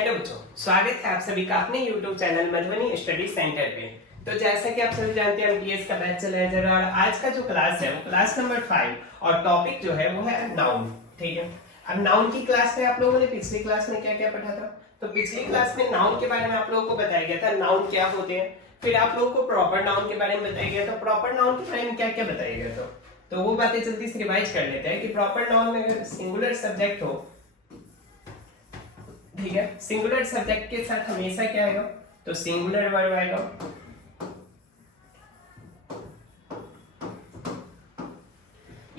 Hello बच्चों, स्वागत है आप सभी का अपने YouTube channel Madhubani study centre पे। तो जैसा कि आप सभी जानते हैं MTS का बैच चला है और आज का जो क्लास है वो क्लास नंबर 5 और टॉपिक जो है वो है नाउन। ठीक है, अब नाउन की क्लास में आप लोगों ने पिछली क्लास में क्या क्या पढ़ा था? तो पिछली क्लास में नाउन के बारे में आप लोगों को बताया गया था नाउन क्या होते हैं, फिर आप लोगों को प्रॉपर नाउन के बारे में बताया गया था, प्रॉपर नाउन के बारे में क्या क्या बताया गया था। तो वो बातें जल्दी से रिवाइज कर लेते हैं कि प्रॉपर नाउन में अगर सिंगुलर सब्जेक्ट हो, ठीक है, सिंगुलर सब्जेक्ट के साथ हमेशा क्या आएगा? तो सिंगुलर वर्ब आएगा।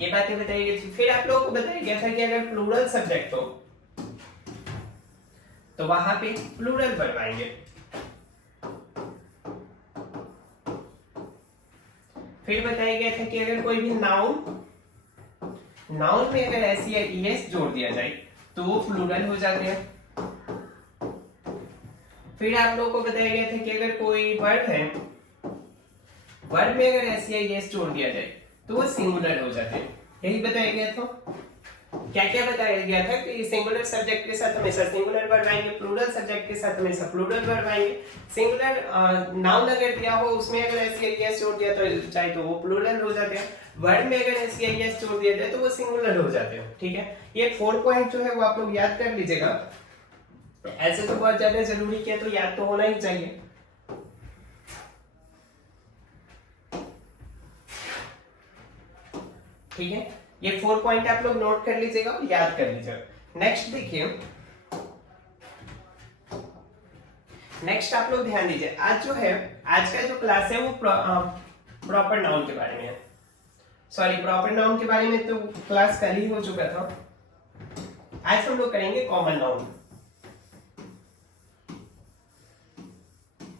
ये बातें बताई गई थी। फिर आप लोगों को बताया गया था कि अगर प्लूरल सब्जेक्ट हो तो वहां पे प्लूरल वर्ब आएंगे। फिर बताया गया था कि अगर कोई भी नाउन में अगर ऐसी एस जोड़ दिया जाए तो वो प्लूरल हो जाते हैं। फिर आप लोगों को बताया गया था कि अगर कोई वर्ब है, वर्ब में अगर एस जोड़ दिया जाए तो वो सिंगुलर हो जाते हैं। यही बताया गया था। क्या क्या बताया गया था कि सिंगुलर सब्जेक्ट के साथ हमेशा सिंगुलर वर्ब आएंगे, प्लूरल सब्जेक्ट के साथ हमेशा प्लूरल वर्ब आएंगे। सिंगुलर नाउन अगर दिया हो उसमें अगर एस जोड़ दिया तो चाहे तो वो प्लूरल हो जाते हैं। वर्ब में अगर एस जोड़ दिया जाए तो वो सिंगुलर हो जाते हैं। ठीक है, ये 4 पॉइंट जो है वो आप लोग याद कर लीजिएगा। ऐसे तो बहुत ज्यादा जरूरी किया तो याद तो होना ही चाहिए। ठीक है, ये 4 पॉइंट आप लोग नोट कर लीजिएगा और याद कर लीजिएगा। नेक्स्ट देखिए, नेक्स्ट आप लोग ध्यान दीजिए। आज जो है, आज का जो क्लास है वो प्रॉपर नाउन के बारे में है। सॉरी, प्रॉपर नाउन के बारे में तो क्लास कल ही हो चुका था। आज हम लोग करेंगे कॉमन नाउन।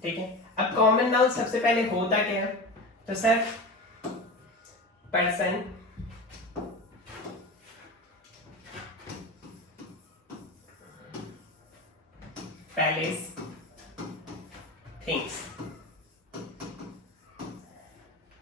ठीक है, अब कॉमन नाउन सबसे पहले होता क्या है? तो सर, पर्सन, पैलेस, थिंग्स।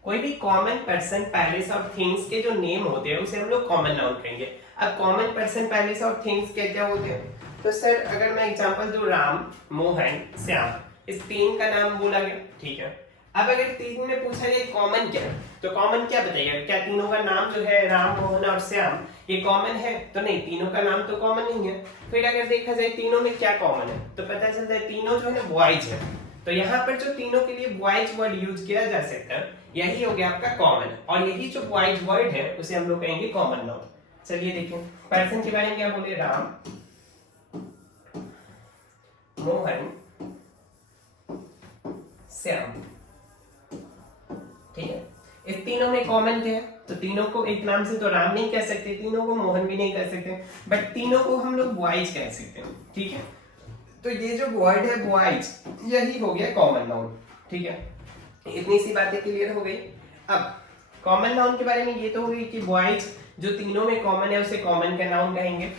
कोई भी कॉमन पर्सन, पैलेस और थिंग्स के जो नेम होते हैं उसे हम लोग कॉमन नाउन कहेंगे। अब कॉमन पर्सन, पैलेस और थिंग्स क्या क्या होते हैं? तो सर, अगर मैं एग्जांपल दूं, राम, मोहन, श्याम, इस तीन का नाम बोला गया। ठीक है, अब अगर तीन में पूछा जाए कॉमन क्या है, तो कॉमन क्या बताइएगा? क्या तीनों का नाम जो है राम, मोहन और श्याम ये कॉमन है? तो नहीं, तीनों का नाम तो कॉमन नहीं है। फिर अगर देखा जाए तीनों में क्या कॉमन है, तो पता चलता है तीनों जो है ना बॉयज है। तो यहाँ पर जो तीनों के लिए बॉयज वर्ड यूज किया जा सकता है, यही हो गया आपका कॉमन। और यही जो बॉयज वर्ड है उसे हम लोग कहेंगे कॉमन नाउन। चलिए देखिए, पर्सन के बारे में क्या बोले? राम, मोहन, श्याम। ठीक है, इस तीनों में कॉमन क्या है? तो तीनों को एक नाम से तो राम नहीं कह सकते, तीनों को मोहन भी नहीं कह सकते, बट तीनों को हम लोग बॉयज कह सकते हैं। ठीक है, तो ये जो वर्ड है बॉयज, यही हो गया कॉमन नाउन। ठीक है, इतनी सी बातें क्लियर हो गई। अब कॉमन नाउन के बारे में ये तो हो गई कि बॉयज जो तीनों में कॉमन है उसे कॉमन का नाउन कहेंगे।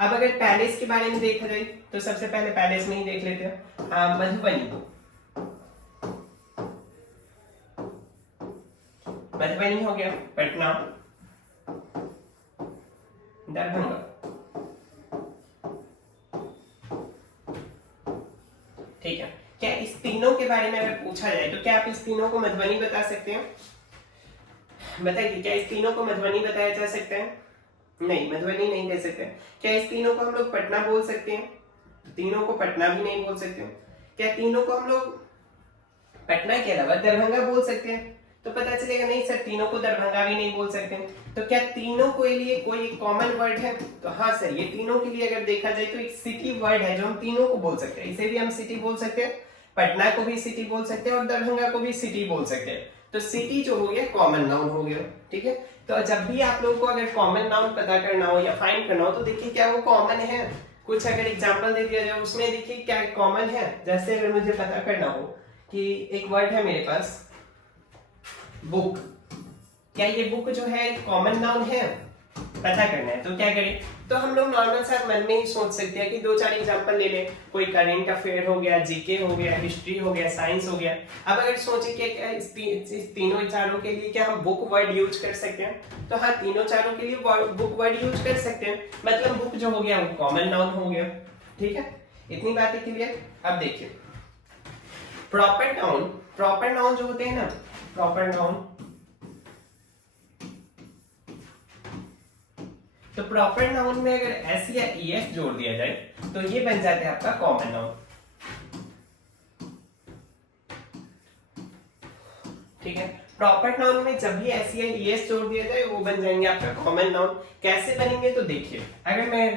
अब अगर पैलेस के बारे में देखा जाए तो सबसे पहले पैलेस में ही देख लेते हैं। मधुबनी को, मधुबनी हो गया, पटना, दरभंगा। ठीक है, क्या इस तीनों के बारे में अगर पूछा जाए तो क्या आप इस तीनों को मधुबनी बता सकते हैं? बताइए, क्या इस तीनों को मधुबनी बताया जा सकता है? नहीं, मधुबनी नहीं कह सकते। क्या इस तीनों को हम लोग पटना बोल सकते हैं? तो तीनों को पटना भी नहीं बोल सकते। क्या तीनों को हम लोग पटना के अलावा दरभंगा बोल सकते हैं? तो पता चलेगा नहीं सर, तीनों को दरभंगा भी नहीं बोल सकते। तो क्या तीनों के लिए कोई कॉमन वर्ड है? तो हाँ सर, ये तीनों के लिए अगर देखा जाए तो एक सिटी वर्ड है जो हम तीनों को बोल सकते हैं। इसे भी हम सिटी बोल सकते हैं, पटना को भी सिटी बोल सकते हैं और दरभंगा को भी सिटी बोल सकते हैं। तो सिटी जो हो गया कॉमन नाउन हो गया। ठीक है, तो जब भी आप लोगों को अगर कॉमन नाउन पता करना हो या फाइंड करना हो तो देखिए क्या वो कॉमन है। कुछ अगर एग्जाम्पल दे दिया जाए उसमें देखिए क्या कॉमन है। जैसे अगर मुझे पता करना हो कि एक वर्ड है मेरे पास बुक, क्या ये बुक जो है कॉमन नाउन है? पता करना है तो क्या करें? तो हम लोग नॉर्मल सा मन में ही सोच सकते हैं कि 2-4 एग्जांपल ले लें। कोई करंट अफेयर हो गया, जीके हो गया, हिस्ट्री हो गया, साइंस हो गया। अब अगर सोचे कि इस तीनों चारों के लिए क्या हम बुक वर्ड यूज कर सकते हैं? तो हाँ, तीनों चारों के लिए बुक वर्ड यूज कर सकते हैं। मतलब बुक जो हो गया वो कॉमन नाउन हो गया। ठीक है, इतनी बातें क्लियर। अब देखिए प्रॉपर नाउन जो होते हैं ना, प्रॉपर नाउन, तो प्रॉपर नाउन में अगर एस या ईएस जोड़ दिया जाए तो ये बन जाते हैं आपका कॉमन नाउन। ठीक है, प्रॉपर नाउन में जब भी एस या ईएस जोड़ दिया जाए वो बन जाएंगे आपका कॉमन नाउन। कैसे बनेंगे तो देखिए, अगर मैं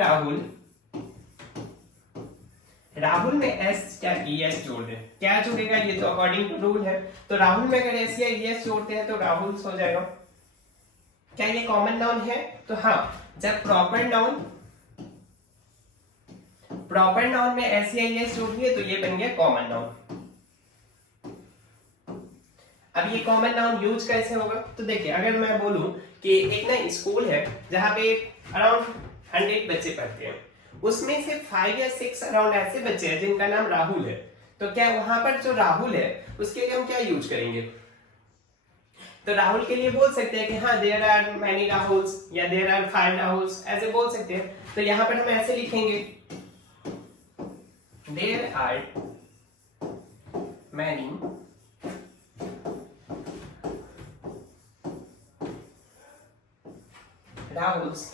राहुल में एस या ईएस जोड़ दे, क्या जुड़ेगा, ये तो अकॉर्डिंग टू रूल है। तो राहुल में अगर एस या ईएस जोड़ते हैं तो राहुल हो जाएगा। क्या ये कॉमन नाउन है? तो हाँ, जब प्रॉपर नाउन में एस या ईएस जोड़ दिए तो ये बन गया कॉमन नाउन। अब ये कॉमन नाउन यूज कैसे होगा? तो देखिए, अगर मैं बोलूं कि एक ना स्कूल है जहां पे अराउंड 100 बच्चे पढ़ते हैं, उसमें से 5 या 6 अराउंड ऐसे बच्चे हैं जिनका नाम राहुल है, तो क्या वहां पर जो राहुल है उसके लिए हम क्या यूज करेंगे? तो राहुल के लिए बोल सकते हैं कि हाँ देयर आर मैनी राहुल्स या देयर आर 5 राहुल्स, ऐसे बोल सकते हैं। तो यहां पर हम ऐसे लिखेंगे, there are many Rahuls,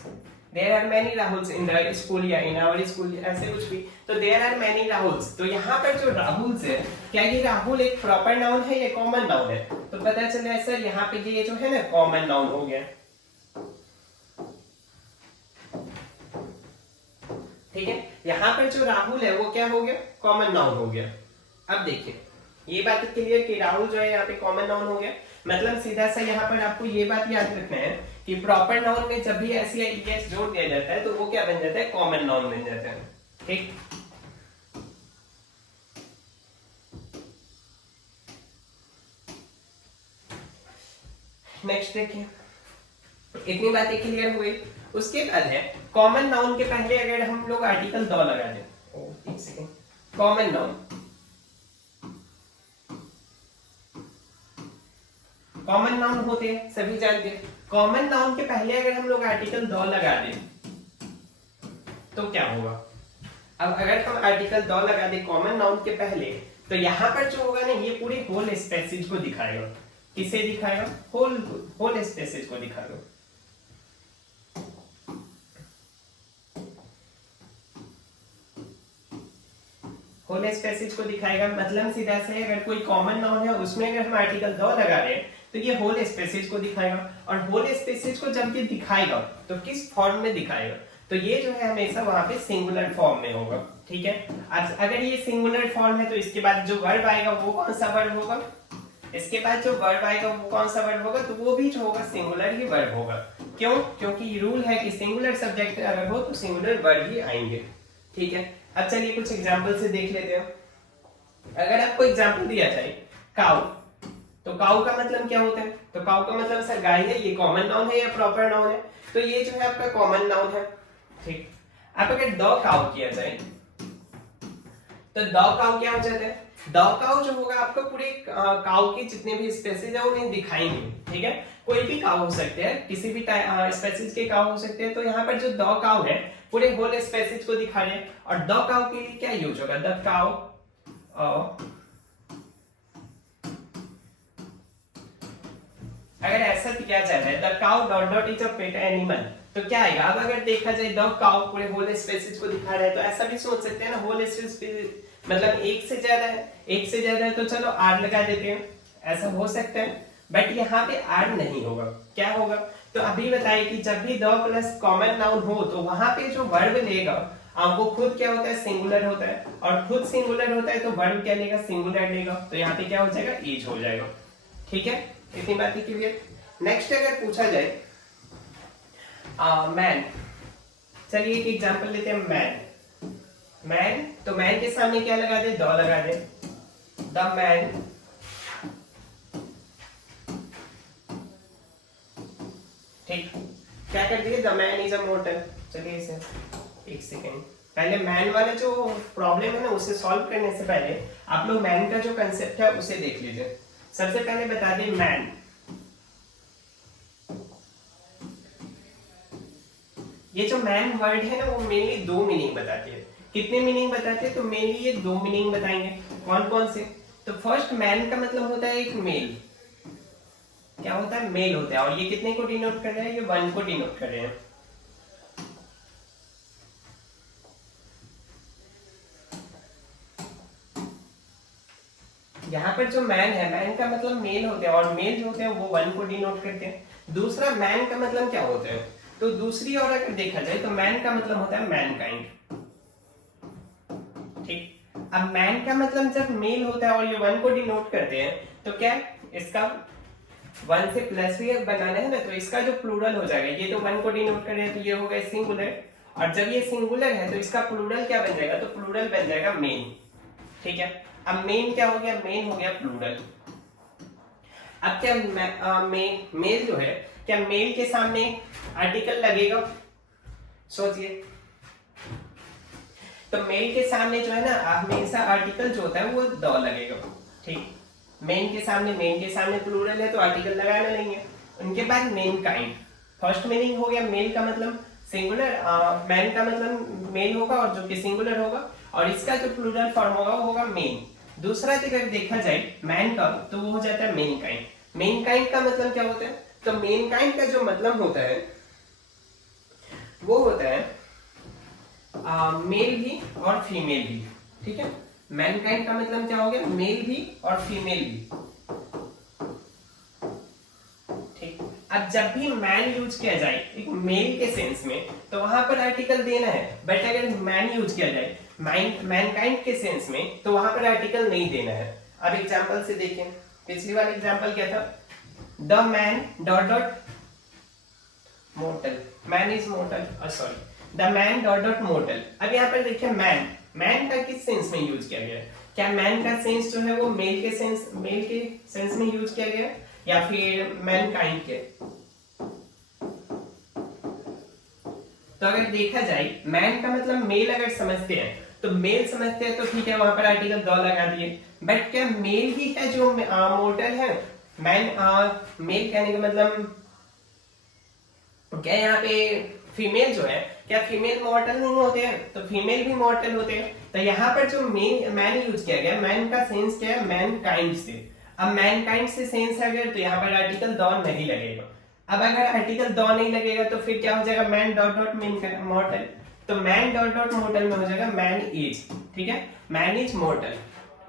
there are many Rahuls in the school या इन आवर स्कूल, ऐसे कुछ भी। तो देयर आर मैनी राहुल्स, तो यहाँ पर जो राहुल्स है, क्या ये राहुल एक प्रॉपर नाउन है या कॉमन नाउन है? तो पता चला सर यहाँ पे ये जो है ना कॉमन नाउन हो गया। ठीक है, यहाँ पर जो राहुल है वो क्या हो गया? कॉमन नाउन हो गया। अब देखिए, ये बात क्लियर कि राहुल जो है यहाँ पे कॉमन नाउन हो गया। मतलब सीधा सा यहाँ पर आपको ये बात याद रखना है कि प्रॉपर नाउन में जब भी एस या ईएस जोड़ दिया जाता है तो वो क्या बन जाता है? कॉमन नाउन बन जाता है। ठीक, नेक्स्ट देखिए, इतनी बातें क्लियर हुई। उसके बाद है कॉमन नाउन के पहले अगर हम लोग आर्टिकल द लगा दें, एक second, common noun, common noun होते हैं सभी जानते हैं। कॉमन नाउन के पहले अगर हम लोग आर्टिकल द लगा दें तो क्या होगा? अब अगर हम आर्टिकल द लगा दें कॉमन नाउन के पहले, तो यहां पर जो होगा ना, ये पूरी होल स्पेसिस को दिखाएगा। किसे दिखाएगा? होल स्पेसिस को दिखाएगा। होल स्पेसिस को दिखाएगा, मतलब सीधा से अगर कोई कॉमन नाउन है उसमें अगर हम आर्टिकल द लगा रहे हैं तो ये होल स्पेसिस को दिखाएगा। और होल स्पेसिस को जब ये दिखाएगा तो किस फॉर्म में दिखाएगा? तो ये जो है हमेशा वहां पे सिंगुलर फॉर्म में होगा। ठीक है, अगर ये सिंगुलर फॉर्म है तो इसके बाद जो वर्ब आएगा वो कौन सा वर्ब होगा? इसके बाद जो वर्ब आएगा वो कौन सा वर्ब होगा? तो वो भी जो होगा सिंगुलर ही वर्ब होगा। क्यों? क्योंकि रूल है कि सिंगुलर सब्जेक्ट अगर हो तो सिंगुलर वर्ब ही आएंगे। ठीक है, अब चलिए कुछ एग्जांपल से देख लेते हैं। अगर आपको एग्जांपल दिया जाए काउ, तो काउ का मतलब क्या होता है? तो काउ का मतलब सर गाय है, ये कॉमन नाउन है या प्रॉपर नाउन है? तो ये जो है आपका कॉमन नाउन है। ठीक, अब अगर द काउ किया जाए तो द काउ क्या हो जाता है? द काउ जो होगा आपको पूरे काउ के जितने भी स्पेसीज है उन्हें दिखाएंगे। ठीक है, कोई भी काउ हो सकते हैं, किसी भी स्पेसीज के काउ हो सकते हैं। तो यहाँ पर जो द काउ है पूरे होल स्पेसीज को दिखा रहे हैं। और द काउ के लिए क्या यूज होगा? द काउ, अगर ऐसा दिया जा रहा है the cow dot dot is a pet animal, तो क्या आएगा? अब अगर देखा जाए द काउ पूरे होल स्पेसिस को दिखा रहा है, तो ऐसा भी सोच सकते हैं ना, होल स्पेसिस मतलब एक से ज्यादा है, एक से ज्यादा है तो चलो आर लगा देते हैं, ऐसा हो सकता है। बट यहाँ पे आर नहीं होगा, क्या होगा? तो अभी बताइए कि जब भी द प्लस कॉमन नाउन हो तो वहां पे जो वर्ब लेगा वो खुद क्या होता है? सिंगुलर होता है। और खुद सिंगुलर होता है तो वर्ब क्या लेगा? सिंगुलर लेगा। तो यहाँ पे क्या हो जाएगा? इज हो जाएगा। ठीक है, इतनी बात क्लियर। नेक्स्ट अगर पूछा जाए मैन, चलिए एक एग्जांपल लेते हैं मैन। मैन, तो मैन के सामने क्या लगा दे? द लगा दे, द मैन। ठीक, क्या कर दिए? The man is a mortar. चलिए इसे एक सेकेंड, पहले मैन वाले जो प्रॉब्लम है ना उसे सॉल्व करने से पहले आप लोग मैन का जो कंसेप्ट है उसे देख लीजिए। सबसे पहले बता दें मैन, ये जो मैन वर्ड है ना वो मेनली दो मीनिंग बताती है। कितने मीनिंग बताते हैं? तो मेनली ये 2 मीनिंग बताएंगे। कौन कौन से? तो फर्स्ट मैन का मतलब होता है एक मेल। क्या होता है? मेल होता है। और ये कितने को डिनोट कर रहे हैं? ये 1 को डिनोट कर रहे हैं। यहाँ पर जो मैन है, मैन का मतलब मेल होते हैं और मेल जो होते हैं वो 1 को डिनोट करते हैं। दूसरा मैन का मतलब क्या होता है? तो दूसरी और अगर देखा जाए तो मैन का मतलब होता है मैनकाइंड। ठीक। अब मैन का मतलब जब मेल होता है और ये 1 को डिनोट करते हैं तो क्या इसका 1 से प्लस भी बनाना है ना, तो इसका जो प्लूरल हो जाएगा, ये तो 1 को डिनोट कर रहे हैं तो ये हो गया सिंगुलर, और जब ये सिंगुलर है तो इसका प्लूरल क्या बन जाएगा? तो प्लूरल बन जाएगा मेन। ठीक है। अब मेन क्या हो गया? मेन हो गया प्लूरल। अब क्या मेल जो है, क्या मेल के सामने आर्टिकल लगेगा? सोचिए। तो मेल के सामने जो है ना, हमेशा आर्टिकल जो होता है वो द लगेगा। ठीक। मेन के सामने प्लूरल है तो आर्टिकल लगाना नहीं है। उनके बाद मेन काइंड। फर्स्ट मीनिंग हो गया मेल का मतलब सिंगुलर, मैन का मतलब मेल होगा और जो कि सिंगुलर होगा, और इसका जो प्लूरल फॉर्म होगा वो होगा मेन। दूसरा अगर देखा जाए मैन का, तो वो हो जाता है मेन काइंड। मेन काइंड का मतलब क्या होता है? तो मेन काइंड का जो मतलब होता है वो होता है मेल भी और फीमेल भी। ठीक है। मैनकाइंड का मतलब क्या हो गया? मेल भी और फीमेल भी। ठीक। अब जब भी मैन यूज किया जाए एक मेल के सेंस में तो वहां पर आर्टिकल देना है, बट अगर मैन यूज किया जाए मैनकाइंड के सेंस में तो वहां पर आर्टिकल नहीं देना है। अब एग्जांपल से देखें। पिछली वाला एग्जांपल क्या था? The man dot dot mortar, man is mortar, sorry the man dot dot mortar. अब यहाँ पर देखिए मैन का किस सेंस में यूज किया गया है? क्या मैन का सेंस जो है वो मेल के सेंस में यूज किया गया या फिर मैनकाइंड के? तो अगर देखा जाए मैन का मतलब मेल अगर समझते हैं तो मेल समझते हैं तो ठीक है, वहां पर आर्टिकल द लगा दिए। बट क्या मेल ही है जो मोर्टल है? मैन मेल कहने का मतलब क्या यहाँ पे फीमेल जो है, क्या फीमेल मॉर्टल नहीं होते हैं? तो फीमेल भी मॉर्टल होते हैं। तो यहाँ पर जो मैन यूज किया गया, मैन का सेंस क्या है? मैनकाइंड से। अब मैनकाइंड से सेंस है अगर, तो यहाँ पर आर्टिकल द नहीं लगेगा। अब अगर आर्टिकल द नहीं लगेगा तो फिर क्या हो जाएगा? Man dot dot main मॉर्टल। तो मैन डॉट डॉट मॉर्टल में हो जाएगा मैन इज। ठीक है। Man is मॉर्टल।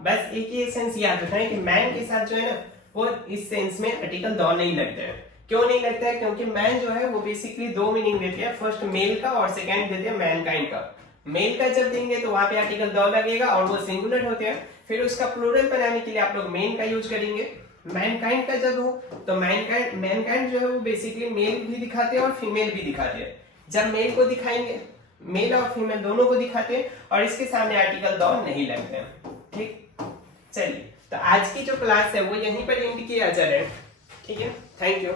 बस एक ही सेंस याद रखना है कि मैन के साथ जो है ना, वो इस सेंस में आर्टिकल द नहीं लगता है। क्यों नहीं लगता है? क्योंकि मैन जो है वो बेसिकली 2 मीनिंग देते हैं, फर्स्ट मेल का और सेकंड देते हैं मैनकाइंड का। मेल का जब देंगे तो वहां पे आर्टिकल द लगेगा और वो सिंगुलर होते हैं, फिर उसका प्लूरल बनाने के लिए आप लोग मेन का यूज करेंगे। मैनकाइंड का जब हो तो मैनकाइंड जो है वो बेसिकली मेल भी दिखाते हैं और फीमेल भी दिखाते हैं। जब मेल को दिखाएंगे, मेल और फीमेल दोनों को दिखाते हैं और इसके सामने आर्टिकल द नहीं लगते हैं। ठीक। चलिए, तो आज की जो क्लास है वो यहीं पर एंड किया जा रहा है। ठीक है। Thank you.